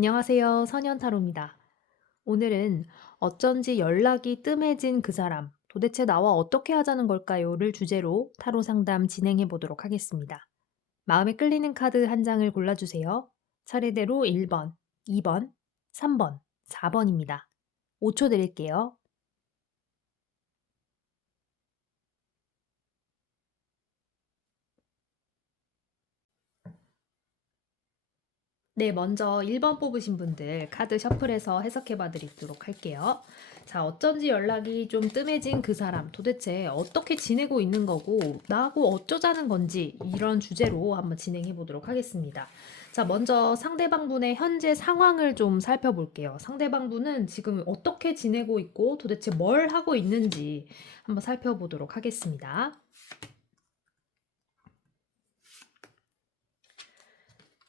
안녕하세요. 선현타로입니다. 오늘은 어쩐지 연락이 뜸해진 그 사람, 도대체 나와 어떻게 하자는 걸까요?를 주제로 타로 상담 진행해 보도록 하겠습니다. 마음에 끌리는 카드 한 장을 골라주세요. 차례대로 1번, 2번, 3번, 4번입니다. 5초 드릴게요. 네, 먼저 1번 뽑으신 분들 카드 셔플해서 해석해 봐 드리도록 할게요. 자, 어쩐지 연락이 좀 뜸해진 그 사람, 도대체 어떻게 지내고 있는 거고, 나하고 어쩌자는 건지, 이런 주제로 한번 진행해 보도록 하겠습니다. 자, 먼저 상대방 분의 현재 상황을 좀 살펴볼게요. 상대방 분은 지금 어떻게 지내고 있고, 도대체 뭘 하고 있는지 한번 살펴보도록 하겠습니다.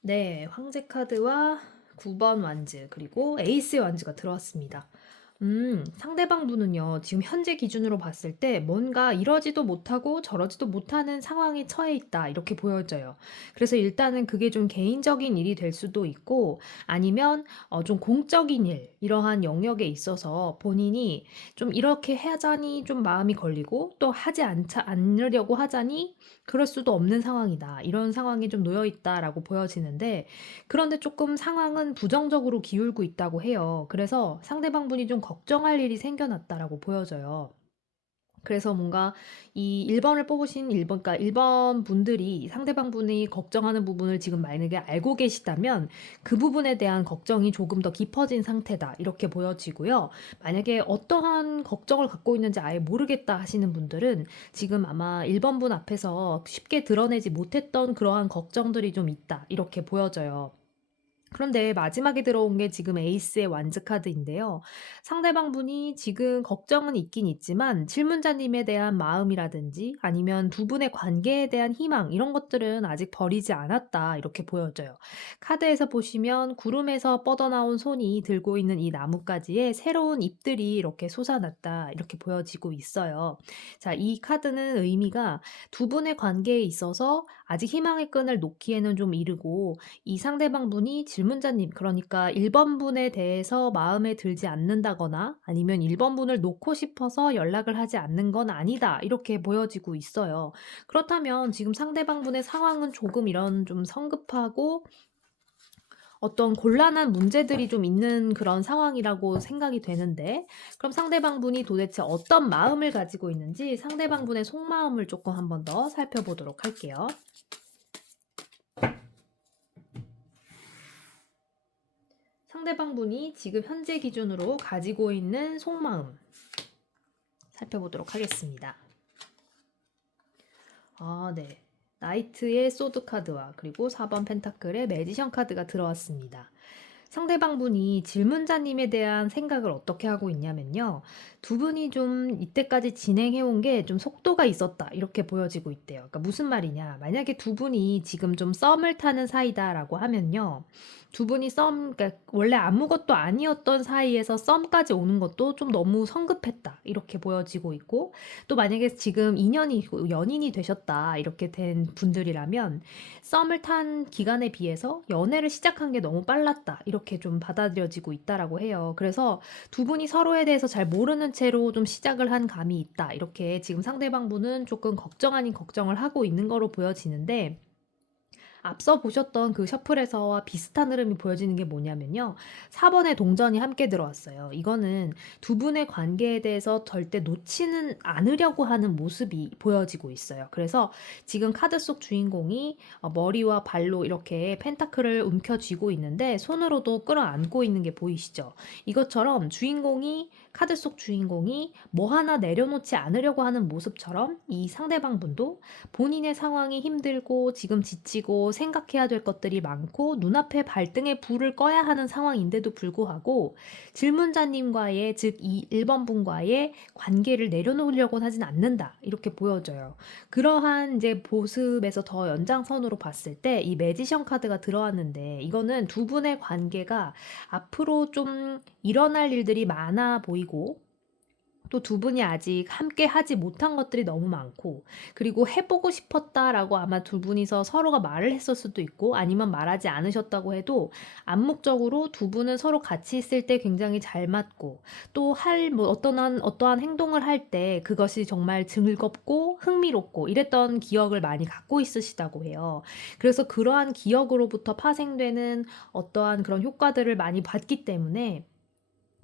네, 황제 카드와 9번 완즈, 그리고 에이스의 완즈가 들어왔습니다. 상대방 분은요, 지금 현재 기준으로 봤을 때 뭔가 이러지도 못하고 저러지도 못하는 상황에 처해 있다, 이렇게 보여져요. 그래서 일단은 그게 좀 개인적인 일이 될 수도 있고, 아니면 좀 공적인 일, 이러한 영역에 있어서 본인이 좀 이렇게 하자니 좀 마음이 걸리고, 또 하지 않으려고 하자니 그럴 수도 없는 상황이다. 이런 상황에 좀 놓여 있다라고 보여지는데, 그런데 조금 상황은 부정적으로 기울고 있다고 해요. 그래서 상대방 분이 좀 걱정할 일이 생겨났다라고 보여져요. 그래서 뭔가 이 1번을 뽑으신 1번, 그러니까 1번 분들이 상대방 분이 걱정하는 부분을 지금 만약에 알고 계시다면 그 부분에 대한 걱정이 조금 더 깊어진 상태다, 이렇게 보여지고요. 만약에 어떠한 걱정을 갖고 있는지 아예 모르겠다 하시는 분들은 지금 아마 1번 분 앞에서 쉽게 드러내지 못했던 그러한 걱정들이 좀 있다, 이렇게 보여져요. 그런데 마지막에 들어온 게 지금 에이스의 완즈 카드인데요. 상대방 분이 지금 걱정은 있긴 있지만 질문자님에 대한 마음이라든지 아니면 두 분의 관계에 대한 희망, 이런 것들은 아직 버리지 않았다, 이렇게 보여져요. 카드에서 보시면 구름에서 뻗어나온 손이 들고 있는 이 나뭇가지에 새로운 잎들이 이렇게 솟아났다, 이렇게 보여지고 있어요. 자, 이 카드는 의미가 두 분의 관계에 있어서 아직 희망의 끈을 놓기에는 좀 이르고, 이 상대방 분이 질문자님, 그러니까 1번 분에 대해서 마음에 들지 않는다거나 아니면 1번 분을 놓고 싶어서 연락을 하지 않는 건 아니다, 이렇게 보여지고 있어요. 그렇다면 지금 상대방 분의 상황은 조금 이런 좀 성급하고 어떤 곤란한 문제들이 좀 있는 그런 상황이라고 생각이 되는데, 그럼 상대방 분이 도대체 어떤 마음을 가지고 있는지 상대방 분의 속마음을 조금 한번 더 살펴보도록 할게요. 상대방 분이 지금 현재 기준으로 가지고 있는 속마음 살펴보도록 하겠습니다. 네. 나이트의 소드 카드와 그리고 4번 펜타클의 매지션 카드가 들어왔습니다. 상대방 분이 질문자님에 대한 생각을 어떻게 하고 있냐면요. 두 분이 좀 이때까지 진행해온 게 좀 속도가 있었다, 이렇게 보여지고 있대요. 그러니까 무슨 말이냐. 만약에 두 분이 지금 좀 썸을 타는 사이다라고 하면요. 두 분이 그러니까 원래 아무것도 아니었던 사이에서 썸까지 오는 것도 좀 너무 성급했다, 이렇게 보여지고 있고, 또 만약에 지금 인연이 연인이 되셨다, 이렇게 된 분들이라면 썸을 탄 기간에 비해서 연애를 시작한 게 너무 빨랐다, 이렇게 좀 받아들여지고 있다라고 해요. 그래서 두 분이 서로에 대해서 잘 모르는 채로 좀 시작을 한 감이 있다, 이렇게 지금 상대방 분은 조금 걱정 아닌 걱정을 하고 있는 거로 보여지는데, 앞서 보셨던 그 셔플에서와 비슷한 흐름이 보여지는 게 뭐냐면요. 4번의 동전이 함께 들어왔어요. 이거는 두 분의 관계에 대해서 절대 놓지는 않으려고 하는 모습이 보여지고 있어요. 그래서 지금 카드 속 주인공이 머리와 발로 이렇게 펜타클을 움켜쥐고 있는데 손으로도 끌어안고 있는 게 보이시죠? 이것처럼 카드 속 주인공이 뭐 하나 내려놓지 않으려고 하는 모습처럼 이 상대방 분도 본인의 상황이 힘들고 지금 지치고 생각해야 될 것들이 많고 눈앞에 발등에 불을 꺼야 하는 상황인데도 불구하고 질문자님과의, 즉 이 1번 분과의 관계를 내려놓으려고는 하진 않는다, 이렇게 보여져요. 그러한 이제 모습에서 더 연장선으로 봤을 때 이 매지션 카드가 들어왔는데, 이거는 두 분의 관계가 앞으로 좀 일어날 일들이 많아 보이고 또 두 분이 아직 함께 하지 못한 것들이 너무 많고, 그리고 해보고 싶었다라고 아마 두 분이서 서로가 말을 했을 수도 있고, 아니면 말하지 않으셨다고 해도 암묵적으로 두 분은 서로 같이 있을 때 굉장히 잘 맞고, 또 뭐 어떠한 행동을 할 때 그것이 정말 즐겁고 흥미롭고 이랬던 기억을 많이 갖고 있으시다고 해요. 그래서 그러한 기억으로부터 파생되는 어떠한 그런 효과들을 많이 봤기 때문에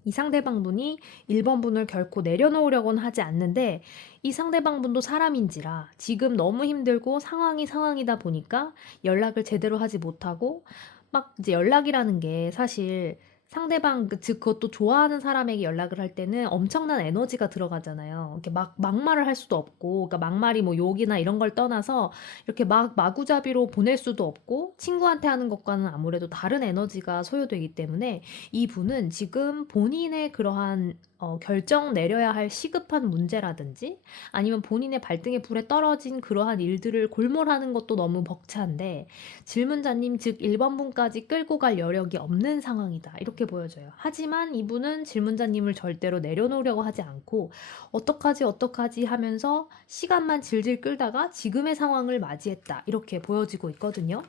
이 상대방분이 1번 분을 결코 내려놓으려고는 하지 않는데, 이 상대방분도 사람인지라 지금 너무 힘들고 상황이 상황이다 보니까 연락을 제대로 하지 못하고, 막 이제 연락이라는 게 사실 상대방 즉 그것도 좋아하는 사람에게 연락을 할 때는 엄청난 에너지가 들어가잖아요. 이렇게 막 막말을 할 수도 없고, 그러니까 막말이 뭐 욕이나 이런 걸 떠나서 이렇게 막 마구잡이로 보낼 수도 없고, 친구한테 하는 것과는 아무래도 다른 에너지가 소요되기 때문에 이분은 지금 본인의 그러한 결정 내려야 할 시급한 문제라든지, 아니면 본인의 발등에 불에 떨어진 그러한 일들을 골몰하는 것도 너무 벅찬데, 질문자님 즉 1번 분까지 끌고 갈 여력이 없는 상황이다, 이렇게 보여져요. 하지만 이분은 질문자님을 절대로 내려놓으려고 하지 않고 어떡하지 하면서 시간만 질질 끌다가 지금의 상황을 맞이했다, 이렇게 보여지고 있거든요.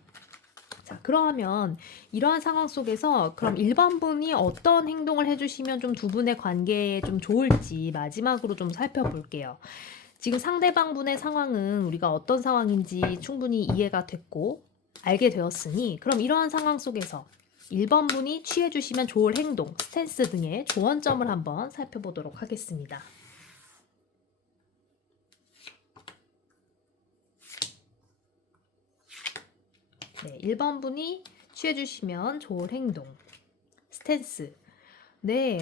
자, 그러면 이러한 상황 속에서 그럼 1번 분이 어떤 행동을 해주시면 좀 두 분의 관계에 좀 좋을지 마지막으로 좀 살펴볼게요. 지금 상대방 분의 상황은 우리가 어떤 상황인지 충분히 이해가 됐고 알게 되었으니, 그럼 이러한 상황 속에서 1번 분이 취해주시면 좋을 행동, 스탠스 등의 조언점을 한번 살펴보도록 하겠습니다. 네, 1번 분이 취해주시면 좋을 행동, 스탠스. 네,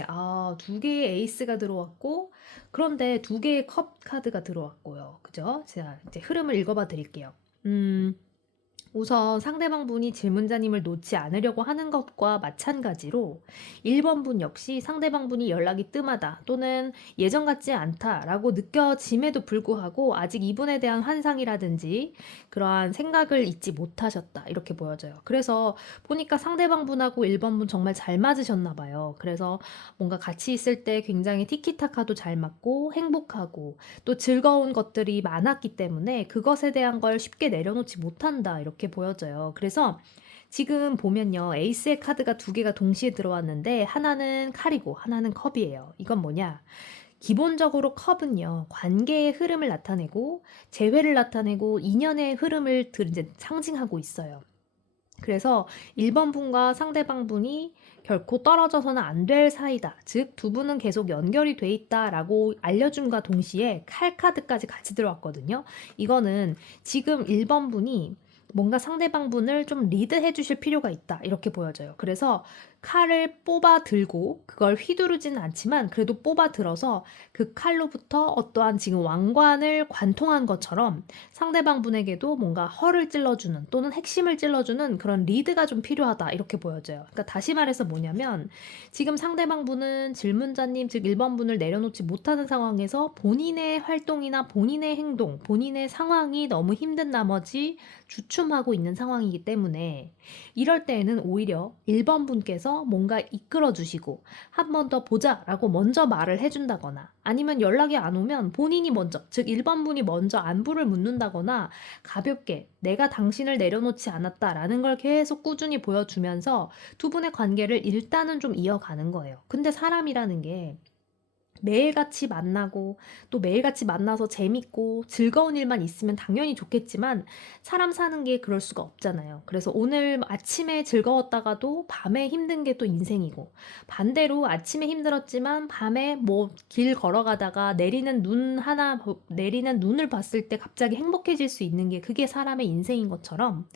두 개의 에이스가 들어왔고, 그런데 두 개의 컵 카드가 들어왔고요. 그죠? 제가 이제 흐름을 읽어봐 드릴게요. 우선 상대방 분이 질문자님을 놓지 않으려고 하는 것과 마찬가지로 1번 분 역시 상대방 분이 연락이 뜸하다 또는 예전 같지 않다라고 느껴짐에도 불구하고 아직 이분에 대한 환상이라든지 그러한 생각을 잊지 못하셨다, 이렇게 보여져요. 그래서 보니까 상대방 분하고 1번 분 정말 잘 맞으셨나 봐요. 그래서 뭔가 같이 있을 때 굉장히 티키타카도 잘 맞고 행복하고 또 즐거운 것들이 많았기 때문에 그것에 대한 걸 쉽게 내려놓지 못한다, 이렇게 보여져요. 그래서 지금 보면요, 에이스의 카드가 두 개가 동시에 들어왔는데 하나는 칼이고 하나는 컵이에요. 이건 뭐냐? 기본적으로 컵은요, 관계의 흐름을 나타내고 재회를 나타내고 인연의 흐름을 이제 상징하고 있어요. 그래서 1번 분과 상대방 분이 결코 떨어져서는 안 될 사이다, 즉 두 분은 계속 연결이 돼 있다라고 알려줌과 동시에 칼 카드까지 같이 들어왔거든요. 이거는 지금 1번 분이 뭔가 상대방 분을 좀 리드해 주실 필요가 있다, 이렇게 보여져요. 그래서 칼을 뽑아 들고 그걸 휘두르지는 않지만 그래도 뽑아 들어서 그 칼로부터 어떠한 지금 왕관을 관통한 것처럼 상대방 분에게도 뭔가 허를 찔러주는 또는 핵심을 찔러주는 그런 리드가 좀 필요하다, 이렇게 보여져요. 그러니까 다시 말해서 뭐냐면, 지금 상대방 분은 질문자님 즉 1번 분을 내려놓지 못하는 상황에서 본인의 활동이나 본인의 행동, 본인의 상황이 너무 힘든 나머지 주춤하고 있는 상황이기 때문에 이럴 때에는 오히려 1번 분께서 뭔가 이끌어 주시고 한 번 더 보자라고 먼저 말을 해준다거나, 아니면 연락이 안 오면 본인이 먼저, 즉 1번 분이 먼저 안부를 묻는다거나 가볍게 내가 당신을 내려놓지 않았다라는 걸 계속 꾸준히 보여주면서 두 분의 관계를 일단은 좀 이어가는 거예요. 근데 사람이라는 게 매일같이 만나고 또 매일같이 만나서 재밌고 즐거운 일만 있으면 당연히 좋겠지만 사람 사는 게 그럴 수가 없잖아요. 그래서 오늘 아침에 즐거웠다가도 밤에 힘든 게 또 인생이고, 반대로 아침에 힘들었지만 밤에 뭐 길 걸어가다가 내리는 눈을 봤을 때 갑자기 행복해질 수 있는 게 그게 사람의 인생인 것처럼,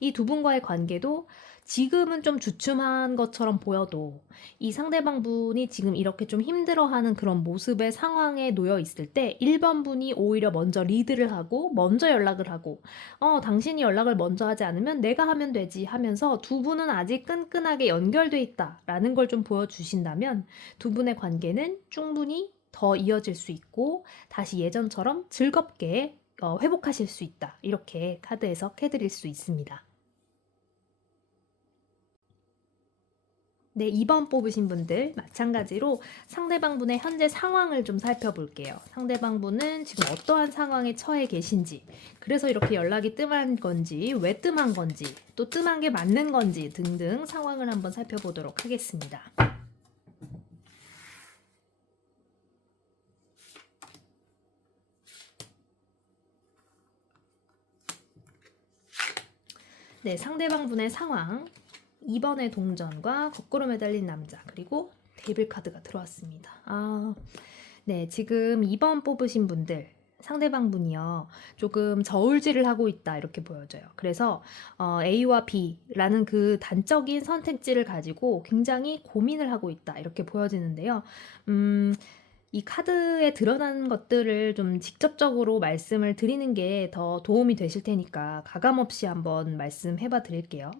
이 두 분과의 관계도 지금은 좀 주춤한 것처럼 보여도 이 상대방 분이 지금 이렇게 좀 힘들어하는 그런 모습의 상황에 놓여 있을 때 1번 분이 오히려 먼저 리드를 하고 먼저 연락을 하고, 당신이 연락을 먼저 하지 않으면 내가 하면 되지 하면서 두 분은 아직 끈끈하게 연결돼 있다라는 걸 좀 보여주신다면 두 분의 관계는 충분히 더 이어질 수 있고 다시 예전처럼 즐겁게 회복하실 수 있다, 이렇게 카드 해석해드릴 수 있습니다. 네, 2번 뽑으신 분들 마찬가지로 상대방분의 현재 상황을 좀 살펴볼게요. 상대방분은 지금 어떠한 상황에 처해 계신지, 그래서 이렇게 연락이 뜸한 건지, 왜 뜸한 건지, 또 뜸한 게 맞는 건지 등등 상황을 한번 살펴보도록 하겠습니다. 네, 상대방분의 상황. 2번의 동전과 거꾸로 매달린 남자, 그리고 데빌 카드가 들어왔습니다. 네, 지금 2번 뽑으신 분들, 상대방 분이요, 조금 저울질을 하고 있다, 이렇게 보여져요. 그래서 A와 B라는 그 단적인 선택지를 가지고 굉장히 고민을 하고 있다, 이렇게 보여지는데요. 이 카드에 드러나는 것들을 좀 직접적으로 말씀을 드리는 게 더 도움이 되실 테니까 가감없이 한번 말씀해봐 드릴게요.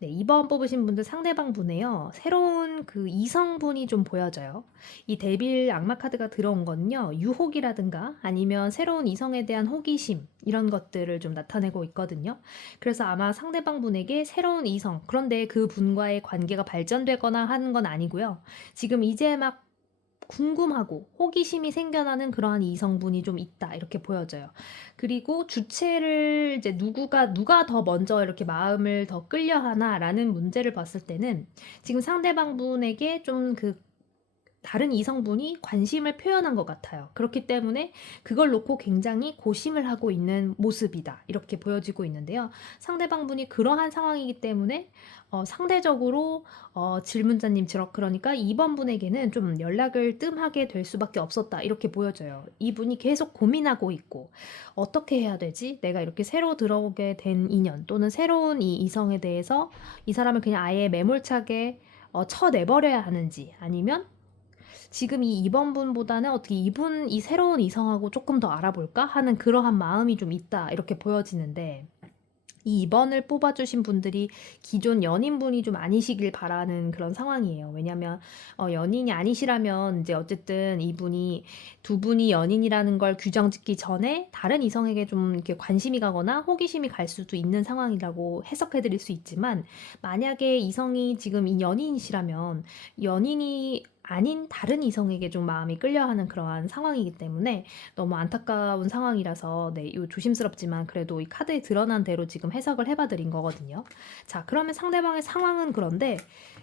네, 2번 뽑으신 분들 상대방 분에요, 새로운 그 이성분이 좀 보여져요. 이 데빌 악마 카드가 들어온 거는요, 유혹이라든가 아니면 새로운 이성에 대한 호기심, 이런 것들을 좀 나타내고 있거든요. 그래서 아마 상대방 분에게 새로운 이성, 그런데 그 분과의 관계가 발전되거나 하는 건 아니고요. 지금 이제 막 궁금하고 호기심이 생겨나는 그러한 이성분이 좀 있다, 이렇게 보여져요. 그리고 주체를 이제 누가 더 먼저 이렇게 마음을 더 끌려 하나라는 문제를 봤을 때는 지금 상대방분에게 좀 그 다른 이성분이 관심을 표현한 것 같아요. 그렇기 때문에 그걸 놓고 굉장히 고심을 하고 있는 모습이다, 이렇게 보여지고 있는데요. 상대방분이 그러한 상황이기 때문에 상대적으로 질문자님처럼, 그러니까 2번 분에게는 좀 연락을 뜸하게 될 수밖에 없었다, 이렇게 보여져요. 이분이 계속 고민하고 있고, 어떻게 해야 되지? 내가 이렇게 새로 들어오게 된 인연 또는 새로운 이 이성에 대해서 이 사람을 그냥 아예 매몰차게 쳐내버려야 하는지, 아니면 지금 이 2번 분보다는 어떻게 이 새로운 이성하고 조금 더 알아볼까 하는 그러한 마음이 좀 있다, 이렇게 보여지는데, 이 2번을 뽑아주신 분들이 기존 연인분이 좀 아니시길 바라는 그런 상황이에요. 왜냐면 연인이 아니시라면 이제 어쨌든 이분이, 두 분이 연인이라는 걸 규정 짓기 전에 다른 이성에게 좀 이렇게 관심이 가거나 호기심이 갈 수도 있는 상황이라고 해석해 드릴 수 있지만, 만약에 이성이 지금 이 연인이시라면 연인이 아닌 다른 이성에게 좀 마음이 끌려하는 그러한 상황이기 때문에 너무 안타까운 상황이라서, 네, 이 조심스럽지만 그래도 이 카드에 드러난 대로 지금 해석을 해봐 드린 거거든요. 자, 그러면 상대방의 상황은 그런데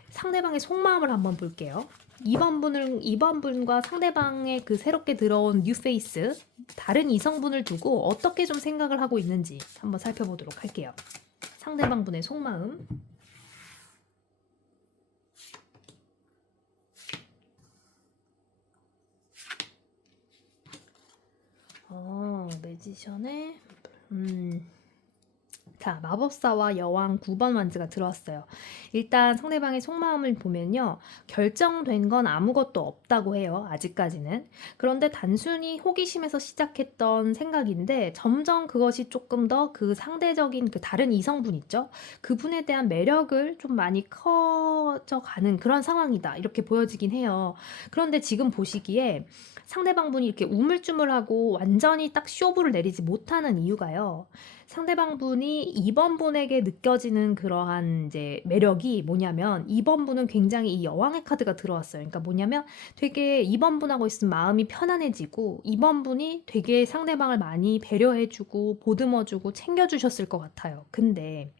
상대방의 속마음을 한번 볼게요. 2번 분과 상대방의 그 새롭게 들어온 뉴페이스, 다른 이성분을 두고 어떻게 좀 생각을 하고 있는지 한번 살펴보도록 할게요. 상대방 분의 속마음. 매지션의 자, 마법사와 여왕 9번 완즈가 들어왔어요. 일단 상대방의 속마음을 보면요, 결정된 건 아무것도 없다고 해요, 아직까지는. 그런데 단순히 호기심에서 시작했던 생각인데 점점 그것이 조금 더 그 상대적인 그 다른 이성분 있죠? 그분에 대한 매력을 좀 많이 커져가는 그런 상황이다, 이렇게 보여지긴 해요. 그런데 지금 보시기에 상대방 분이 이렇게 우물쭈물하고 완전히 딱 쇼부를 내리지 못하는 이유가요, 상대방 분이 2번 분에게 느껴지는 그러한 이제 매력이 뭐냐면, 2번 분은 굉장히 이 여왕의 카드가 들어왔어요. 그러니까 뭐냐면 되게 2번 분하고 있으면 마음이 편안해지고 2번 분이 되게 상대방을 많이 배려해주고 보듬어주고 챙겨주셨을 것 같아요. 근데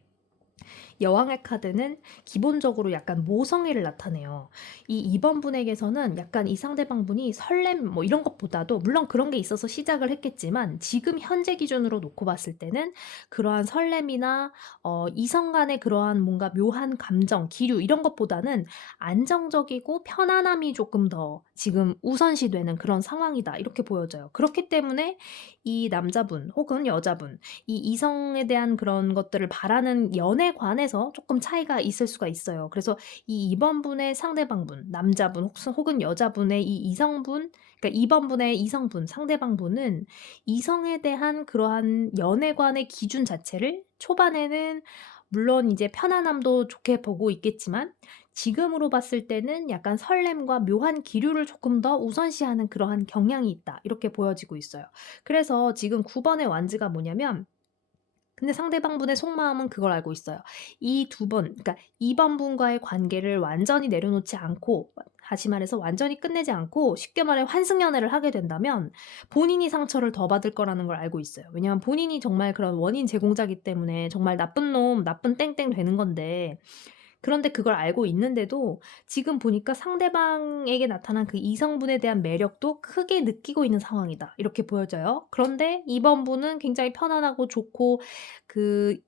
여왕의 카드는 기본적으로 약간 모성애를 나타내요. 이 2번 분에게서는 약간 이 상대방 분이 설렘 뭐 이런 것보다도, 물론 그런 게 있어서 시작을 했겠지만 지금 현재 기준으로 놓고 봤을 때는 그러한 설렘이나 이성 간의 그러한 뭔가 묘한 감정, 기류 이런 것보다는 안정적이고 편안함이 조금 더 지금 우선시되는 그런 상황이다, 이렇게 보여져요. 그렇기 때문에 이 남자분 혹은 여자분, 이 이성에 대한 그런 것들을 바라는 연에 관해서 조금 차이가 있을 수가 있어요. 그래서 이 2번 분의 상대방분, 남자분 혹은 여자분의 이 이성분, 그러니까 2번 분의 이성분, 상대방분은 이성에 대한 그러한 연애관의 기준 자체를 초반에는 물론 이제 편안함도 좋게 보고 있겠지만 지금으로 봤을 때는 약간 설렘과 묘한 기류를 조금 더 우선시하는 그러한 경향이 있다, 이렇게 보여지고 있어요. 그래서 지금 9번의 완즈가 뭐냐면 근데 상대방분의 속마음은 그걸 알고 있어요. 이 두 번, 그러니까 2번 분과의 관계를 완전히 내려놓지 않고, 다시 말해서 완전히 끝내지 않고 쉽게 말해 환승연애를 하게 된다면 본인이 상처를 더 받을 거라는 걸 알고 있어요. 왜냐하면 본인이 정말 그런 원인 제공자이기 때문에 정말 나쁜 놈, 나쁜 땡땡 되는 건데, 그런데 그걸 알고 있는데도 지금 보니까 상대방에게 나타난 그 이성분에 대한 매력도 크게 느끼고 있는 상황이다, 이렇게 보여져요. 그런데 2번 분은 굉장히 편안하고 좋고 그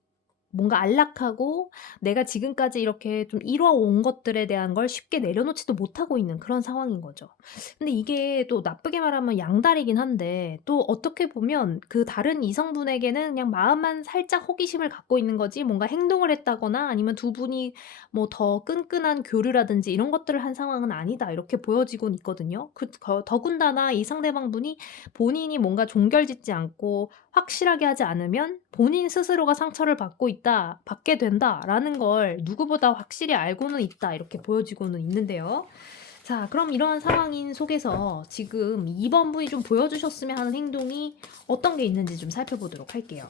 뭔가 안락하고 내가 지금까지 이렇게 좀 이뤄온 것들에 대한 걸 쉽게 내려놓지도 못하고 있는 그런 상황인 거죠. 근데 이게 또 나쁘게 말하면 양다리긴 한데, 또 어떻게 보면 그 다른 이성분에게는 그냥 마음만 살짝 호기심을 갖고 있는 거지 뭔가 행동을 했다거나 아니면 두 분이 뭐 더 끈끈한 교류라든지 이런 것들을 한 상황은 아니다, 이렇게 보여지곤 있거든요. 더군다나 이 상대방분이 본인이 뭔가 종결짓지 않고 확실하게 하지 않으면 본인 스스로가 상처를 받게 된다라는 걸 누구보다 확실히 알고는 있다, 이렇게 보여지고는 있는데요. 자, 그럼 이러한 상황인 속에서 지금 2번 분이 좀 보여주셨으면 하는 행동이 어떤 게 있는지 좀 살펴보도록 할게요.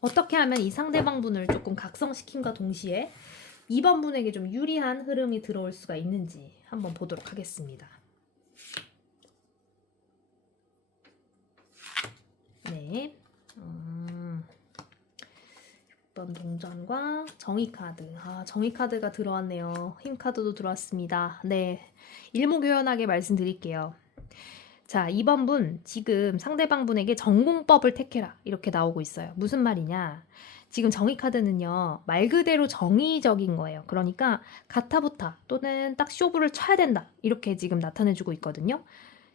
어떻게 하면 이 상대방 분을 조금 각성시킴과 동시에 2번 분에게 좀 유리한 흐름이 들어올 수가 있는지 한번 보도록 하겠습니다. 네. 6번 동전과 정의카드. 정의카드가 들어왔네요. 힘카드도 들어왔습니다. 네. 일목요연하게 말씀드릴게요. 자, 2번 분, 지금 상대방 분에게 전공법을 택해라, 이렇게 나오고 있어요. 무슨 말이냐? 지금 정의카드는요, 말 그대로 정의적인 거예요. 그러니까 가타부타 또는 딱 쇼부를 쳐야 된다, 이렇게 지금 나타내주고 있거든요.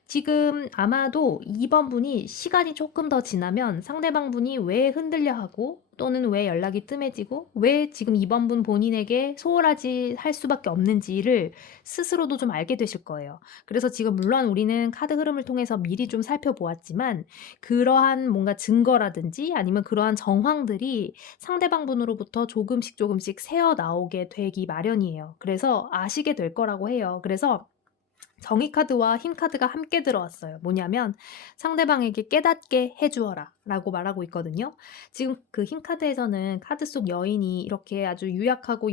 지금 아마도 2번 분이 시간이 조금 더 지나면 상대방 분이 왜 흔들려 하고 또는 왜 연락이 뜸해지고 왜 지금 2번 분 본인에게 소홀하지 할 수밖에 없는지를 스스로도 좀 알게 되실 거예요. 그래서 지금 물론 우리는 카드 흐름을 통해서 미리 좀 살펴보았지만 그러한 뭔가 증거라든지 아니면 그러한 정황들이 상대방 분으로부터 조금씩 새어 나오게 되기 마련이에요. 그래서 아시게 될 거라고 해요. 그래서 정의카드와 힘카드가 함께 들어왔어요. 뭐냐면 상대방에게 깨닫게 해주어라 라고 말하고 있거든요. 지금 그 힘카드에서는 카드 속 여인이 이렇게 아주 유약하고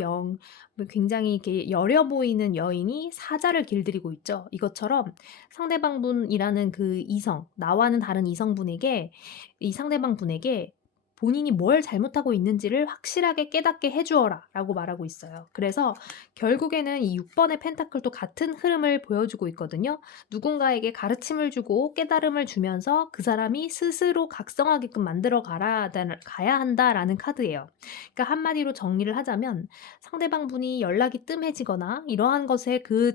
굉장히 이렇게 여려 보이는 여인이 사자를 길들이고 있죠. 이것처럼 상대방분이라는 그 이성, 나와는 다른 이성분에게, 이 상대방분에게 본인이 뭘 잘못하고 있는지를 확실하게 깨닫게 해주어라 라고 말하고 있어요. 그래서 결국에는 이 6번의 펜타클도 같은 흐름을 보여주고 있거든요. 누군가에게 가르침을 주고 깨달음을 주면서 그 사람이 스스로 각성하게끔 가야 한다라는 카드예요. 그러니까 한마디로 정리를 하자면 상대방 분이 연락이 뜸해지거나 이러한 것에 그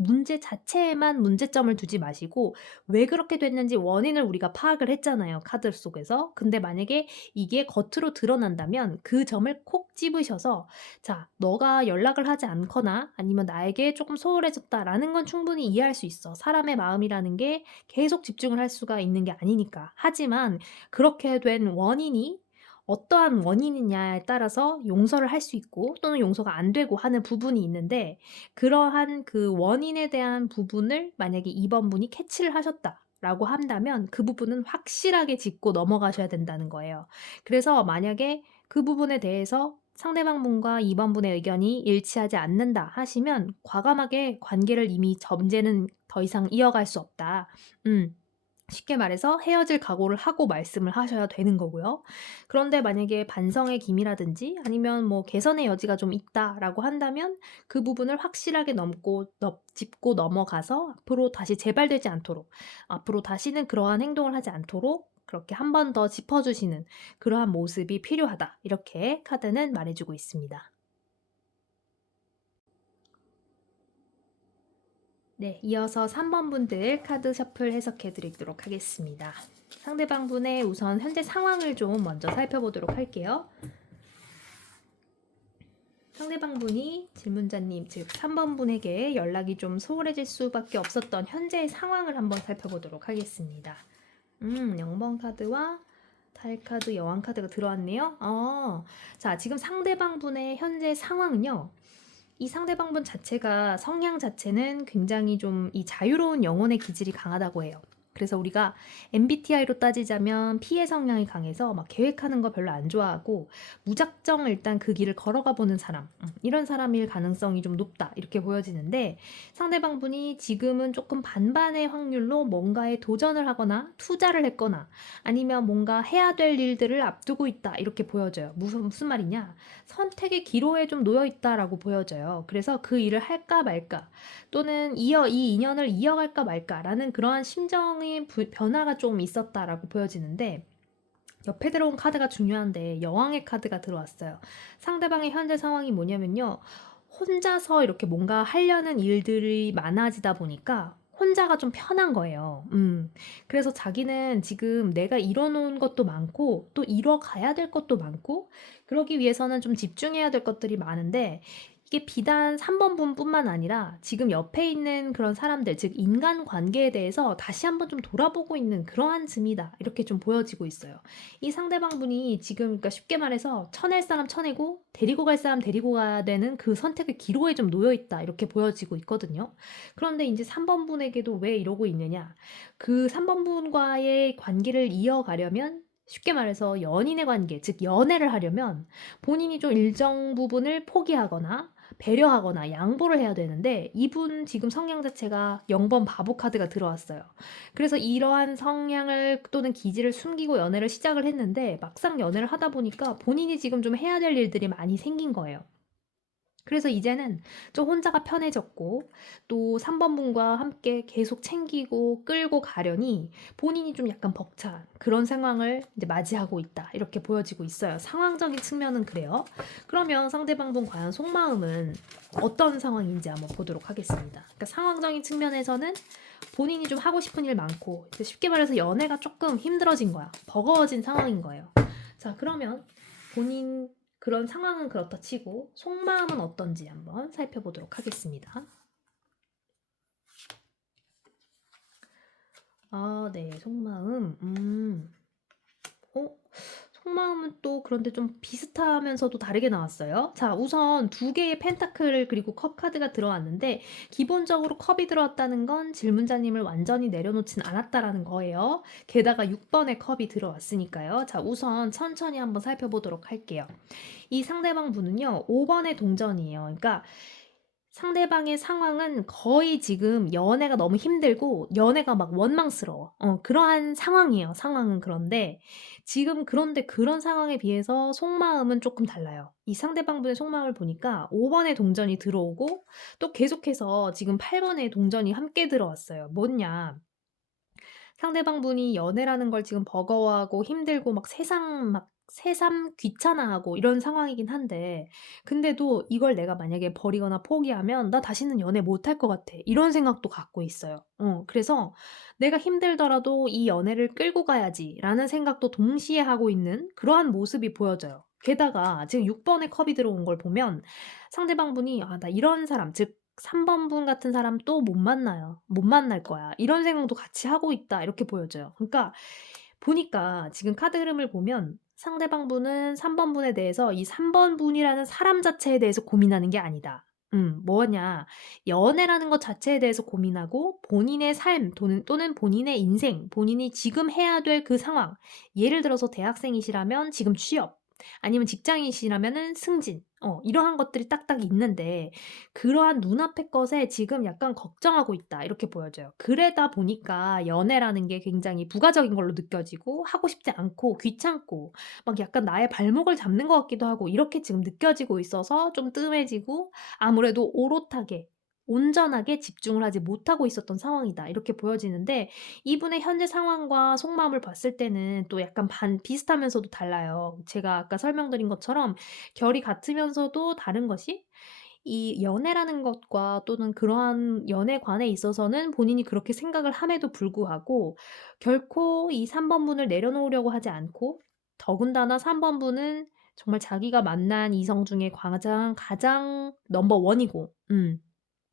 문제 자체에만 문제점을 두지 마시고 왜 그렇게 됐는지 원인을 우리가 파악을 했잖아요, 카드 속에서. 근데 만약에 이게 겉으로 드러난다면 그 점을 콕 집으셔서, 자, 너가 연락을 하지 않거나 아니면 나에게 조금 소홀해졌다라는 건 충분히 이해할 수 있어. 사람의 마음이라는 게 계속 집중을 할 수가 있는 게 아니니까. 하지만 그렇게 된 원인이 어떠한 원인이냐에 따라서 용서를 할 수 있고 또는 용서가 안 되고 하는 부분이 있는데, 그러한 그 원인에 대한 부분을 만약에 2번 분이 캐치를 하셨다라고 한다면 그 부분은 확실하게 짚고 넘어가셔야 된다는 거예요. 그래서 만약에 그 부분에 대해서 상대방 분과 2번 분의 의견이 일치하지 않는다 하시면 과감하게 관계를 이미 전제는 더 이상 이어갈 수 없다. 쉽게 말해서 헤어질 각오를 하고 말씀을 하셔야 되는 거고요. 그런데 만약에 반성의 기미라든지 아니면 뭐 개선의 여지가 좀 있다라고 한다면 그 부분을 확실하게 짚고 넘어가서 앞으로 다시 재발되지 않도록, 앞으로 다시는 그러한 행동을 하지 않도록 그렇게 한 번 더 짚어주시는 그러한 모습이 필요하다, 이렇게 카드는 말해주고 있습니다. 네, 이어서 3번 분들 카드 셔플 해석해 드리도록 하겠습니다. 상대방 분의 우선 현재 상황을 좀 먼저 살펴보도록 할게요. 상대방 분이 질문자님, 즉 3번 분에게 연락이 좀 소홀해질 수밖에 없었던 현재의 상황을 한번 살펴보도록 하겠습니다. 0번 카드와 달카드, 여왕카드가 들어왔네요. 자, 지금 상대방 분의 현재 상황은요, 이 상대방 분 자체가 성향 자체는 굉장히 좀 이 자유로운 영혼의 기질이 강하다고 해요. 그래서 우리가 MBTI로 따지자면 P의 성향이 강해서 막 계획하는 거 별로 안 좋아하고 무작정 일단 그 길을 걸어가 보는 사람, 이런 사람일 가능성이 좀 높다 이렇게 보여지는데 상대방 분이 지금은 조금 반반의 확률로 뭔가에 도전을 하거나 투자를 했거나 아니면 뭔가 해야 될 일들을 앞두고 있다 이렇게 보여져요. 무슨 말이냐? 선택의 기로에 좀 놓여 있다라고 보여져요. 그래서 그 일을 할까 말까 또는 이 인연을 이어갈까 말까라는 그러한 심정의 변화가 좀 있었다라고 보여지는데 옆에 들어온 카드가 중요한데 여왕의 카드가 들어왔어요. 상대방의 현재 상황이 뭐냐면요. 혼자서 이렇게 뭔가 하려는 일들이 많아지다 보니까 혼자가 좀 편한 거예요. 그래서 자기는 지금 내가 이뤄놓은 것도 많고 또 이뤄가야 될 것도 많고 그러기 위해서는 좀 집중해야 될 것들이 많은데 이게 비단 3번 분뿐만 아니라 지금 옆에 있는 그런 사람들, 즉 인간 관계에 대해서 다시 한번 좀 돌아보고 있는 그러한 즈이다. 이렇게 좀 보여지고 있어요. 이 상대방 분이 지금 그러니까 쉽게 말해서 쳐낼 사람 쳐내고 데리고 갈 사람 데리고 가야 되는 그 선택의 기로에 좀 놓여 있다. 이렇게 보여지고 있거든요. 그런데 이제 3번 분에게도 왜 이러고 있느냐? 그 3번 분과의 관계를 이어가려면 쉽게 말해서 연인의 관계, 즉 연애를 하려면 본인이 좀 일정 부분을 포기하거나 배려하거나 양보를 해야 되는데 이분 지금 성향 자체가 0번 바보 카드가 들어왔어요. 그래서 이러한 성향을 또는 기질을 숨기고 연애를 시작을 했는데 막상 연애를 하다 보니까 본인이 지금 좀 해야 될 일들이 많이 생긴 거예요. 그래서 이제는 좀 혼자가 편해졌고 또 3번 분과 함께 계속 챙기고 끌고 가려니 본인이 좀 약간 벅찬 그런 상황을 이제 맞이하고 있다. 이렇게 보여지고 있어요. 상황적인 측면은 그래요. 그러면 상대방 분 과연 속마음은 어떤 상황인지 한번 보도록 하겠습니다. 그러니까 상황적인 측면에서는 본인이 좀 하고 싶은 일 많고 쉽게 말해서 연애가 조금 힘들어진 거야. 버거워진 상황인 거예요. 자, 그러면 본인 그런 상황은 그렇다 치고 속마음은 어떤지 한번 살펴보도록 하겠습니다. 아, 네, 속마음. 속마음은 또 그런데 좀 비슷하면서도 다르게 나왔어요. 자, 우선 두 개의 펜타클 그리고 컵 카드가 들어왔는데 기본적으로 컵이 들어왔다는 건 질문자님을 완전히 내려놓진 않았다라는 거예요. 게다가 6번의 컵이 들어왔으니까요. 자, 우선 천천히 한번 살펴보도록 할게요. 이 상대방 분은요, 5번의 동전이에요. 그러니까 상대방의 상황은 거의 지금 연애가 너무 힘들고 연애가 막 원망스러워. 그러한 상황이에요. 상황은 그런데 지금 그런데 그런 상황에 비해서 속마음은 조금 달라요. 이 상대방분의 속마음을 보니까 5번의 동전이 들어오고 또 계속해서 지금 8번의 동전이 함께 들어왔어요. 뭐냐? 상대방분이 연애라는 걸 지금 버거워하고 힘들고 막 새삼 귀찮아하고 이런 상황이긴 한데 근데도 이걸 내가 만약에 버리거나 포기하면 '나 다시는 연애 못할 것 같아.' 이런 생각도 갖고 있어요. 그래서 '내가 힘들더라도 이 연애를 끌고 가야지.'라는 생각도 동시에 하고 있는 그러한 모습이 보여져요. 게다가 지금 6번의 컵이 들어온 걸 보면 상대방분이 '아 나 이런 사람' 즉 3번 분 같은 사람 또 못 만나요. 못 만날 거야. 이런 생각도 같이 하고 있다. 이렇게 보여져요. 그러니까 보니까 지금 카드 흐름을 보면 상대방 분은 3번 분에 대해서 이 3번 분이라는 사람 자체에 대해서 고민하는 게 아니다. 뭐냐. 연애라는 것 자체에 대해서 고민하고 본인의 삶 또는 본인의 인생, 본인이 지금 해야 될 그 상황. 예를 들어서 대학생이시라면 지금 취업, 아니면 직장인이시라면은 승진. 이러한 것들이 딱딱 있는데 그러한 눈앞의 것에 지금 약간 걱정하고 있다. 이렇게 보여져요. 그러다 보니까 연애라는 게 굉장히 부가적인 걸로 느껴지고 하고 싶지 않고 귀찮고 막 약간 나의 발목을 잡는 것 같기도 하고 이렇게 지금 느껴지고 있어서 좀 뜸해지고 아무래도 오롯하게 온전하게 집중을 하지 못하고 있었던 상황이다. 이렇게 보여지는데 이분의 현재 상황과 속마음을 봤을 때는 또 약간 비슷하면서도 달라요. 제가 아까 설명드린 것처럼 결이 같으면서도 다른 것이 이 연애라는 것과 또는 그러한 연애관에 있어서는 본인이 그렇게 생각을 함에도 불구하고 결코 이 3번 분을 내려놓으려고 하지 않고 더군다나 3번 분은 정말 자기가 만난 이성 중에 가장 넘버 원이고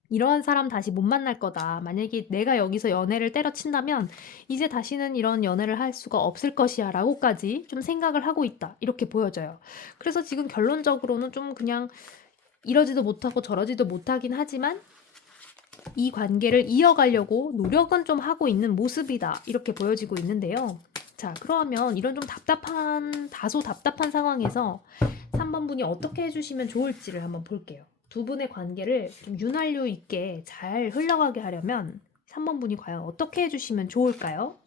이러한 사람 다시 못 만날 거다. 만약에 내가 여기서 연애를 때려친다면 이제 다시는 이런 연애를 할 수가 없을 것이야 라고까지 좀 생각을 하고 있다. 이렇게 보여져요. 그래서 지금 결론적으로는 좀 그냥 이러지도 못하고 저러지도 못하긴 하지만 이 관계를 이어가려고 노력은 좀 하고 있는 모습이다. 이렇게 보여지고 있는데요. 자, 그러면 이런 좀 다소 답답한 상황에서 3번 분이 어떻게 해주시면 좋을지를 한번 볼게요. 두 분의 관계를 좀 윤활유 있게 잘 흘러가게 하려면 3번 분이 과연 어떻게 해주시면 좋을까요?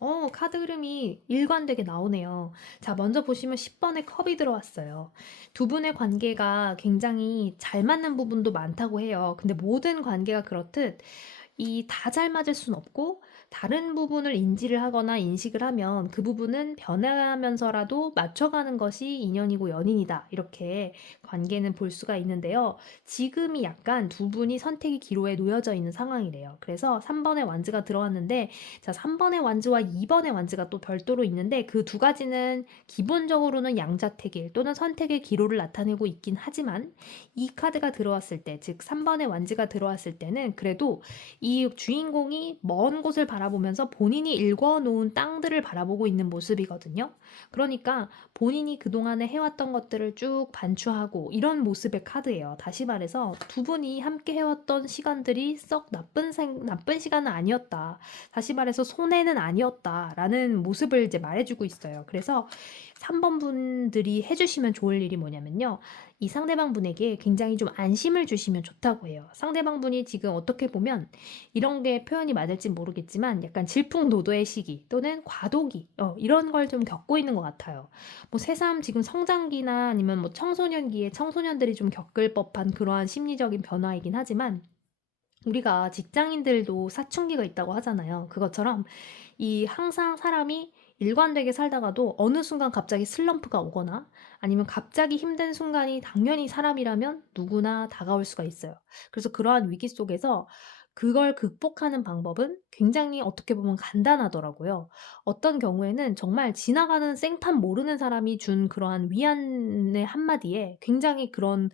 어, 카드 흐름이 일관되게 나오네요. 자, 먼저 보시면 10번의 컵이 들어왔어요. 두 분의 관계가 굉장히 잘 맞는 부분도 많다고 해요. 근데 모든 관계가 그렇듯 이 다 잘 맞을 순 없고 다른 부분을 인지를 하거나 인식을 하면 그 부분은 변해가면서라도 맞춰가는 것이 인연이고 연인이다. 이렇게 관계는 볼 수가 있는데요. 지금이 약간 두 분이 선택의 기로에 놓여져 있는 상황이래요. 그래서 3번의 완즈가 들어왔는데 자, 3번의 완즈와 2번의 완즈가 또 별도로 있는데 그 두 가지는 기본적으로는 양자택일 또는 선택의 기로를 나타내고 있긴 하지만 이 카드가 들어왔을 때, 즉 3번의 완즈가 들어왔을 때는 그래도 이 주인공이 먼 곳을 바라보면서 본인이 일궈놓은 땅들을 바라보고 있는 모습이거든요. 그러니까 본인이 그동안에 해왔던 것들을 쭉 반추하고 이런 모습의 카드예요. 다시 말해서 두 분이 함께 해왔던 시간들이 썩 나쁜 시간은 아니었다. 다시 말해서 손해는 아니었다라는 모습을 이제 말해주고 있어요. 그래서 3번 분들이 해주시면 좋을 일이 뭐냐면요. 이 상대방 분에게 굉장히 좀 안심을 주시면 좋다고 해요. 상대방 분이 지금 어떻게 보면 이런 게 표현이 맞을지 모르겠지만 약간 질풍노도의 시기 또는 과도기 이런 걸 좀 겪고 있는 것 같아요. 뭐 새삼 지금 성장기나 아니면 뭐 청소년기에 청소년들이 좀 겪을 법한 그러한 심리적인 변화이긴 하지만 우리가 직장인들도 사춘기가 있다고 하잖아요. 그것처럼 이 항상 사람이 일관되게 살다가도 어느 순간 갑자기 슬럼프가 오거나 아니면 갑자기 힘든 순간이 당연히 사람이라면 누구나 다가올 수가 있어요. 그래서 그러한 위기 속에서 그걸 극복하는 방법은 굉장히 어떻게 보면 간단하더라고요. 어떤 경우에는 정말 지나가는 생판 모르는 사람이 준 그러한 위안의 한마디에 굉장히 그런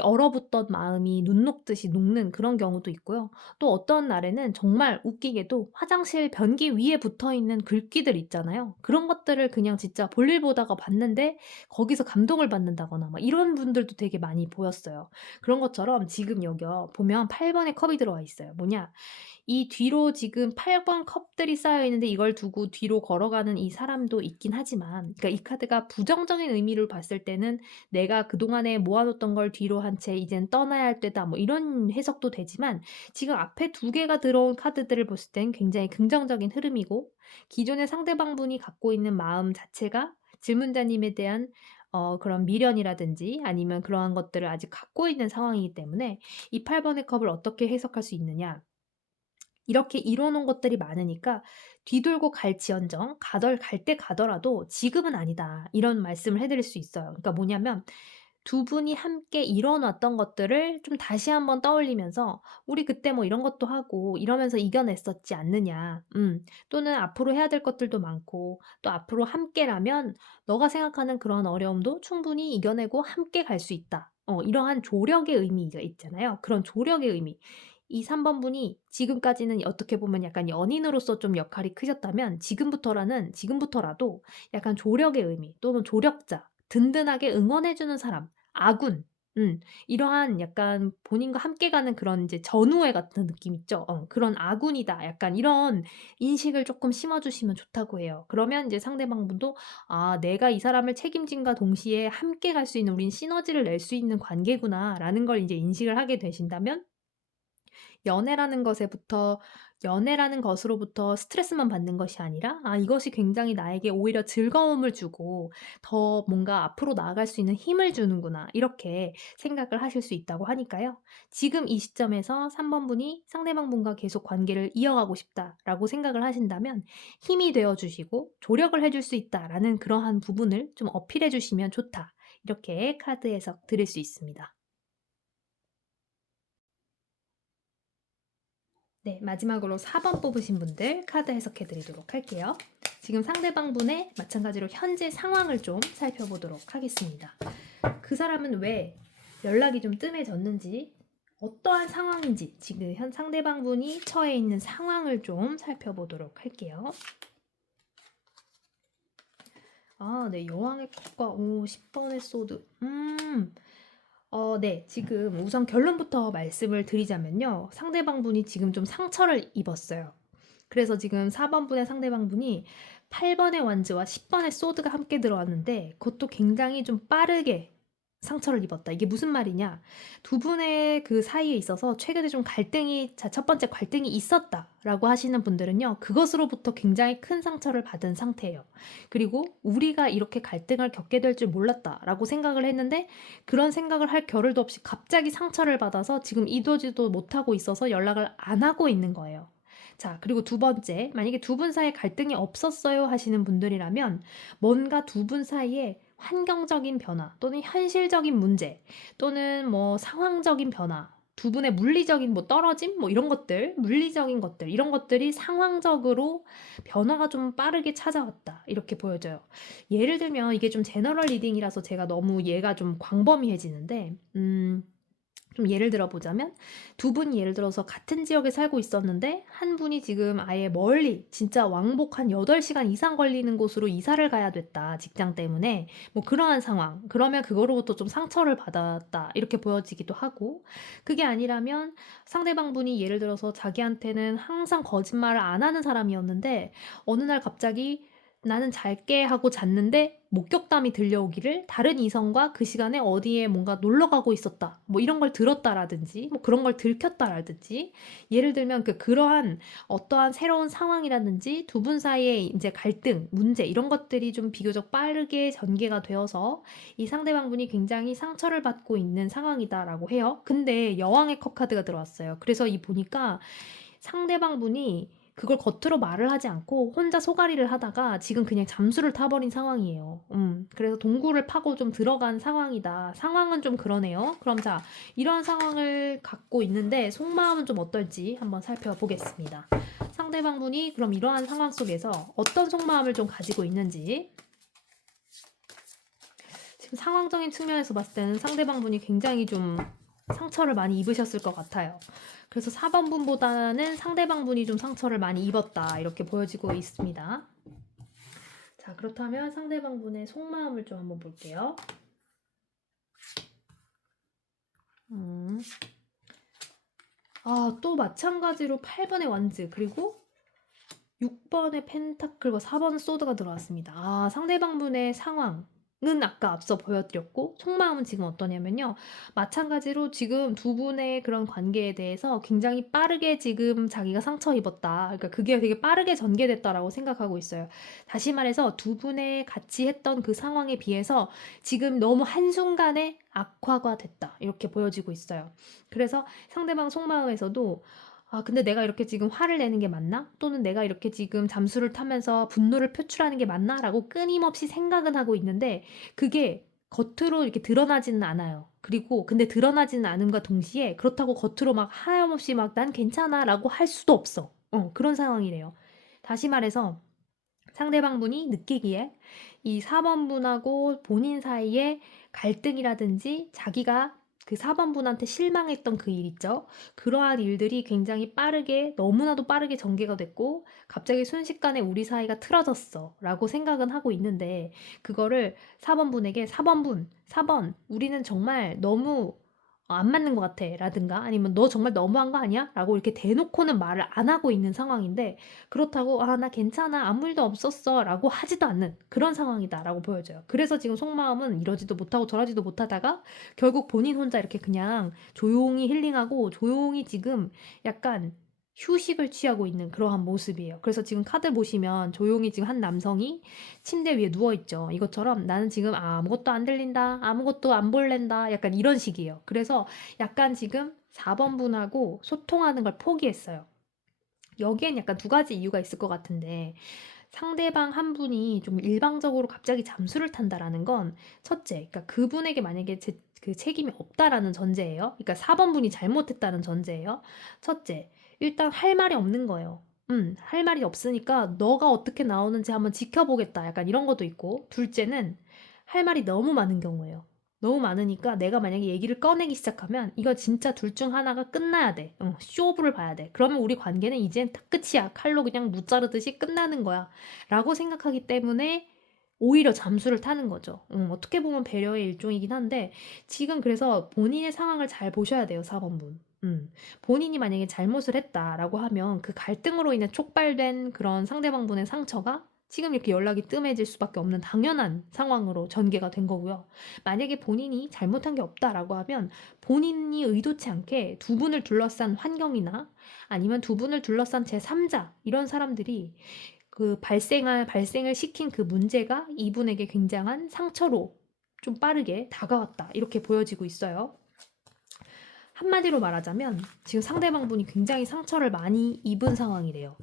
얼어붙던 마음이 눈 녹듯이 녹는 그런 경우도 있고요. 또 어떤 날에는 정말 웃기게도 화장실 변기 위에 붙어 있는 글귀들 있잖아요. 그런 것들을 그냥 진짜 볼일 보다가 봤는데 거기서 감동을 받는다거나 막 이런 분들도 되게 많이 보였어요. 그런 것처럼 지금 여기요 보면 8번의 컵이 들어와 있어요. 뭐냐? 이 뒤로 지금 8번 컵들이 쌓여 있는데 이걸 두고 뒤로 걸어가는 이 사람도 있긴 하지만 그러니까 이 카드가 부정적인 의미를 봤을 때는 내가 그동안에 모아놓던 걸 뒤로 한 채 이젠 떠나야 할 때다 뭐 이런 해석도 되지만 지금 앞에 두 개가 들어온 카드들을 봤을 땐 굉장히 긍정적인 흐름이고 기존의 상대방분이 갖고 있는 마음 자체가 질문자님에 대한 그런 미련이라든지 아니면 그러한 것들을 아직 갖고 있는 상황이기 때문에 이 8번의 컵을 어떻게 해석할 수 있느냐. 이렇게 이뤄 놓은 것들이 많으니까 뒤돌고 갈지언정 갈 때 가더라도 지금은 아니다. 이런 말씀을 해 드릴 수 있어요. 그러니까 뭐냐면 두 분이 함께 이뤄 놨던 것들을 좀 다시 한번 떠올리면서 "우리 그때 뭐 이런 것도 하고 이러면서 이겨냈었지 않느냐. 또는 앞으로 해야 될 것들도 많고 또 앞으로 함께라면 너가 생각하는 그런 어려움도 충분히 이겨내고 함께 갈 수 있다." 이러한 조력의 의미가 있잖아요. 그런 조력의 의미. 이 3번 분이 지금까지는 어떻게 보면 약간 연인으로서 좀 역할이 크셨다면 지금부터라도 약간 조력의 의미 또는 조력자, 든든하게 응원해 주는 사람, 아군, 이러한 약간 본인과 함께 가는 그런 이제 전우애 같은 느낌 있죠? 그런 '아군이다.' 약간 이런 인식을 쪼끔 심어 주시면 좋다고 해요. 그러면 이제 상대방분도 '아 내가 이 사람을 책임짐과 동시에 함께 갈 수 있는 우린 시너지를 낼 수 있는 관계구나.'라는 걸 이제 인식을 하게 되신다면 연애라는 것에부터 연애라는 것으로부터 스트레스만 받는 것이 아니라 '아 이것이 굉장히 나에게 오히려 즐거움을 주고 더 뭔가 앞으로 나아갈 수 있는 힘을 주는구나.' 이렇게 생각을 하실 수 있다고 하니까요. 지금 이 시점에서 3번 분이 상대방 분과 계속 관계를 이어가고 싶다라고 생각을 하신다면 힘이 되어 주시고 '조력을 해줄 수 있다.'라는 그러한 부분을 좀 어필해 주시면 좋다. 이렇게 카드 해석 드릴 수 있습니다. 네, 마지막으로 4번 뽑으신 분들 카드 해석해 드리도록 할게요. 지금 상대방 분의 마찬가지로 현재 상황을 좀 살펴보도록 하겠습니다. 그 사람은 왜 연락이 좀 뜸해졌는지, 어떠한 상황인지, 지금 현 상대방 분이 처해 있는 상황을 좀 살펴보도록 할게요. 아, 네, 여왕의 컵과 10번의 소드. 네. 지금 우선 결론부터 말씀을 드리자면요. 상대방분이 지금 좀 상처를 입었어요. 그래서 지금 4번 분의 상대방분이 8번의 완즈와 10번의 소드가 함께 들어왔는데 그것도 굉장히 좀 빠르게 상처를 입었다. 이게 무슨 말이냐? 두 분의 그 사이에 있어서 최근에 좀 갈등이 첫 번째 갈등이 있었다라고 하시는 분들은요. 그것으로부터 굉장히 큰 상처를 받은 상태예요. 그리고 우리가 이렇게 갈등을 겪게 될 줄 몰랐다라고 생각을 했는데 그런 생각을 할 겨를도 없이 갑자기 상처를 받아서 지금 이도지도 못하고 있어서 연락을 안 하고 있는 거예요. 자, 그리고 두 번째, 만약에 두 분 사이에 갈등이 없었어요 하시는 분들이라면 뭔가 두 분 사이에 환경적인 변화 또는 현실적인 문제 또는 뭐 상황적인 변화 두 분의 물리적인 뭐 떨어짐 뭐 이런 것들 물리적인 것들 이런 것들이 상황적으로 변화가 좀 빠르게 찾아왔다 이렇게 보여져요. 예를 들면 이게 좀 제너럴 리딩이라서 제가 너무 얘가 좀 광범위해지는데 좀 예를 들어 보자면 두 분이 예를 들어서 같은 지역에 살고 있었는데 한 분이 지금 아예 멀리 진짜 왕복 한 8시간 이상 걸리는 곳으로 이사를 가야 됐다. 직장 때문에. 뭐 그러한 상황. 그러면 그거로부터 좀 상처를 받았다. 이렇게 보여지기도 하고 그게 아니라면 상대방 분이 예를 들어서 자기한테는 항상 거짓말을 안 하는 사람이었는데 어느 날 갑자기 나는 잘게 하고 잤는데 목격담이 들려오기를 다른 이성과 그 시간에 어디에 뭔가 놀러 가고 있었다. 뭐 이런 걸 들었다라든지 뭐 그런 걸 들켰다라든지 예를 들면 그러한 어떠한 새로운 상황이라든지 두 분 사이에 이제 갈등, 문제 이런 것들이 좀 비교적 빠르게 전개가 되어서 이 상대방 분이 굉장히 상처를 받고 있는 상황이다라고 해요. 근데 여왕의 컵 카드가 들어왔어요. 그래서 이 보니까 상대방 분이 그걸 겉으로 말을 하지 않고 혼자 소가리를 하다가 지금 그냥 잠수를 타버린 상황이에요. 그래서 동굴을 파고 좀 들어간 상황이다. 상황은 좀 그러네요. 그럼 자, 이러한 상황을 갖고 있는데 속마음은 좀 어떨지 한번 살펴보겠습니다. 상대방 분이 그럼 이러한 상황 속에서 어떤 속마음을 좀 가지고 있는지 지금 상황적인 측면에서 봤을 때는 상대방 분이 굉장히 좀 상처를 많이 입으셨을 것 같아요. 그래서 4번 분보다는 상대방 분이 좀 상처를 많이 입었다 이렇게 보여지고 있습니다. 자, 그렇다면 상대방 분의 속마음을 좀 한번 볼게요. 또 마찬가지로 8번의 완즈 그리고 6번의 펜타클과 4번 소드가 들어왔습니다. 상대방 분의 상황은 아까 앞서 보여드렸고 속마음은 지금 어떠냐면요. 마찬가지로 지금 두 분의 그런 관계에 대해서 굉장히 빠르게 지금 자기가 상처 입었다. 그러니까 그게 되게 빠르게 전개됐다라고 생각하고 있어요. 다시 말해서 두 분의 같이 했던 그 상황에 비해서 지금 너무 한순간에 악화가 됐다. 이렇게 보여지고 있어요. 그래서 상대방 속마음에서도 근데 내가 이렇게 지금 화를 내는 게 맞나? 또는 내가 이렇게 지금 잠수를 타면서 분노를 표출하는 게 맞나? 라고 끊임없이 생각은 하고 있는데 그게 겉으로 이렇게 드러나지는 않아요. 그리고 근데 드러나지는 않음과 동시에 그렇다고 겉으로 막 하염없이 막 난 괜찮아 라고 할 수도 없어. 그런 상황이래요. 다시 말해서 상대방 분이 느끼기에 이 4번 분하고 본인 사이에 갈등이라든지 자기가 그 4번 분한테 실망했던 그 일 있죠. 그러한 일들이 굉장히 빠르게 너무나도 빠르게 전개가 됐고 갑자기 순식간에 우리 사이가 틀어졌어 라고 생각은 하고 있는데 그거를 4번 분에게 4번 분, 4번 우리는 정말 너무 안 맞는 것 같아 라든가 아니면 너 정말 너무한 거 아니야? 라고 이렇게 대놓고는 말을 안 하고 있는 상황인데 그렇다고 나 괜찮아 아무 일도 없었어 라고 하지도 않는 그런 상황이다 라고 보여져요. 그래서 지금 속마음은 이러지도 못하고 저러지도 못하다가 결국 본인 혼자 이렇게 그냥 조용히 힐링하고 조용히 지금 약간 휴식을 취하고 있는 그러한 모습이에요. 그래서 지금 카드 보시면 조용히 지금 한 남성이 침대 위에 누워있죠. 이것처럼 나는 지금 아무것도 안 들린다. 아무것도 안 볼랜다. 약간 이런 식이에요. 그래서 약간 지금 4번 분하고 소통하는 걸 포기했어요. 여기엔 약간 두 가지 이유가 있을 것 같은데 상대방 한 분이 좀 일방적으로 갑자기 잠수를 탄다라는 건 첫째, 그러니까 그분에게 만약에 그 책임이 없다라는 전제예요. 그러니까 4번 분이 잘못했다는 전제예요. 첫째, 일단 할 말이 없는 거예요. 할 말이 없으니까 너가 어떻게 나오는지 한번 지켜보겠다. 약간 이런 것도 있고. 둘째는 할 말이 너무 많은 경우예요. 너무 많으니까 내가 만약에 얘기를 꺼내기 시작하면 이거 진짜 둘 중 하나가 끝나야 돼. 쇼부를 봐야 돼. 그러면 우리 관계는 이젠 딱 끝이야. 칼로 그냥 무자르듯이 끝나는 거야. 라고 생각하기 때문에 오히려 잠수를 타는 거죠. 어떻게 보면 배려의 일종이긴 한데 지금 그래서 본인의 상황을 잘 보셔야 돼요, 4번분. 본인이 만약에 잘못을 했다라고 하면 그 갈등으로 인해 촉발된 그런 상대방분의 상처가 지금 이렇게 연락이 뜸해질 수밖에 없는 당연한 상황으로 전개가 된 거고요. 만약에 본인이 잘못한 게 없다라고 하면 본인이 의도치 않게 두 분을 둘러싼 환경이나 아니면 두 분을 둘러싼 제3자 이런 사람들이 그 발생을 시킨 그 문제가 이분에게 굉장한 상처로 좀 빠르게 다가왔다. 이렇게 보여지고 있어요. 한마디로 말하자면 지금 상대방분이 굉장히 상처를 많이 입은 상황이래요.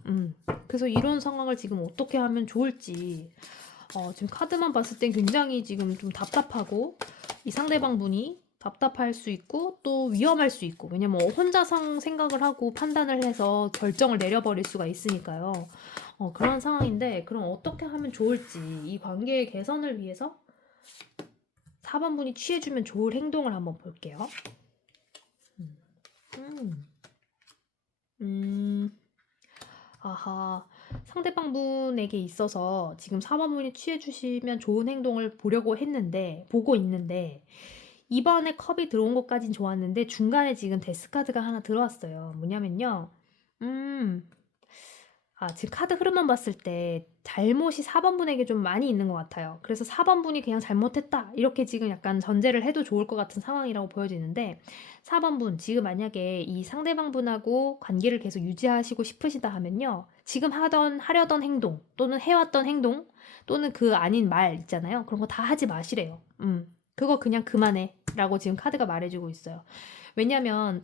그래서 이런 상황을 지금 어떻게 하면 좋을지 지금 카드만 봤을 땐 굉장히 지금 좀 답답하고 이 상대방분이 답답할 수 있고 또 위험할 수 있고 왜냐면 혼자 생각을 하고 판단을 해서 결정을 내려버릴 수가 있으니까요. 그런 상황인데 그럼 어떻게 하면 좋을지 이 관계의 개선을 위해서 4번분이 취해주면 좋을 행동을 한번 볼게요. 아하. 상대방분에게 있어서 지금 4번분이 취해주시면 좋은 행동을 보고 있는데, 이번에 컵이 들어온 것까진 좋았는데, 중간에 지금 데스카드가 하나 들어왔어요. 뭐냐면요. 지금 카드 흐름만 봤을 때 잘못이 4번분에게 좀 많이 있는 것 같아요. 그래서 4번분이 그냥 잘못했다. 이렇게 지금 약간 전제를 해도 좋을 것 같은 상황이라고 보여지는데 4번분, 지금 만약에 이 상대방분하고 관계를 계속 유지하시고 싶으시다 하면요. 지금 하려던 행동 또는 해왔던 행동 또는 그 아닌 말 있잖아요. 그런 거 다 하지 마시래요. 그거 그냥 그만해. 라고 지금 카드가 말해주고 있어요. 왜냐면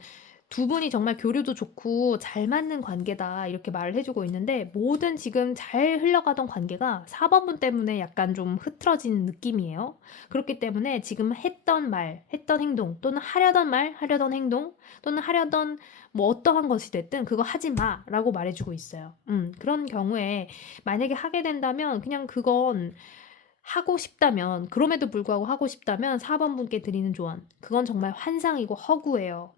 두 분이 정말 교류도 좋고 잘 맞는 관계다 이렇게 말을 해주고 있는데 모든 지금 잘 흘러가던 관계가 4번분 때문에 약간 좀 흐트러진 느낌이에요. 그렇기 때문에 지금 했던 말, 했던 행동 또는 하려던 말, 하려던 행동 또는 하려던 뭐 어떠한 것이 됐든 그거 하지 마라고 말해주고 있어요. 그런 경우에 만약에 하게 된다면 그냥 그건 하고 싶다면 그럼에도 불구하고 하고 싶다면 4번분께 드리는 조언 그건 정말 환상이고 허구예요.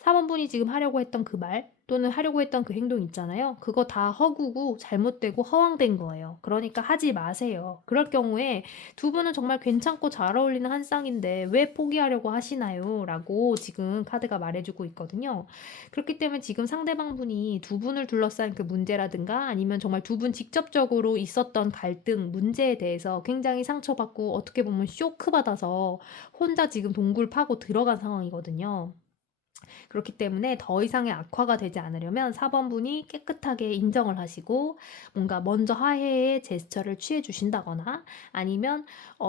4번분이 지금 하려고 했던 그 말 또는 하려고 했던 그 행동 있잖아요. 그거 다 허구고 잘못되고 허황된 거예요. 그러니까 하지 마세요. 그럴 경우에 두 분은 정말 괜찮고 잘 어울리는 한 쌍인데 왜 포기하려고 하시나요? 라고 지금 카드가 말해주고 있거든요. 그렇기 때문에 지금 상대방분이 두 분을 둘러싼 그 문제라든가 아니면 정말 두 분 직접적으로 있었던 갈등, 문제에 대해서 굉장히 상처받고 어떻게 보면 쇼크받아서 혼자 지금 동굴 파고 들어간 상황이거든요. 그렇기 때문에 더 이상의 악화가 되지 않으려면 4번분이 깨끗하게 인정을 하시고 뭔가 먼저 하해의 제스처를 취해 주신다거나 아니면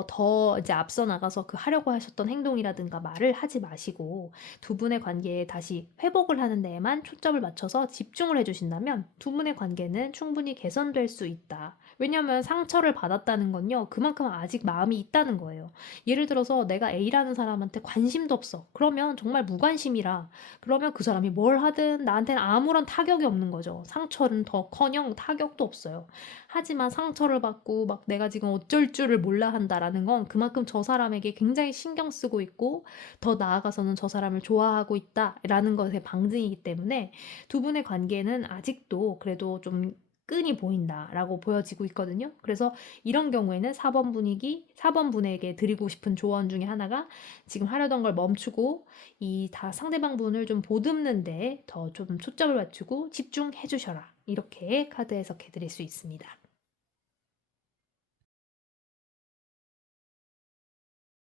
더 이제 앞서 나가서 그 하려고 하셨던 행동이라든가 말을 하지 마시고 두 분의 관계에 다시 회복을 하는 데에만 초점을 맞춰서 집중을 해주신다면 두 분의 관계는 충분히 개선될 수 있다. 왜냐면 상처를 받았다는 건요, 그만큼 아직 마음이 있다는 거예요. 예를 들어서 내가 A라는 사람한테 관심도 없어. 그러면 정말 무관심이라. 그러면 그 사람이 뭘 하든 나한테는 아무런 타격이 없는 거죠. 상처는 더커녕 타격도 없어요. 하지만 상처를 받고 막 내가 지금 어쩔 줄을 몰라 한다라는 건 그만큼 저 사람에게 굉장히 신경 쓰고 있고 더 나아가서는 저 사람을 좋아하고 있다라는 것의 방증이기 때문에 두 분의 관계는 아직도 그래도 좀 끈이 보인다라고 보여지고 있거든요. 그래서 이런 경우에는 4번분에게 드리고 싶은 조언 중에 하나가 지금 하려던 걸 멈추고 이 다 상대방 분을 좀 보듬는데 더 좀 초점을 맞추고 집중해 주셔라. 이렇게 카드 해석해 드릴 수 있습니다.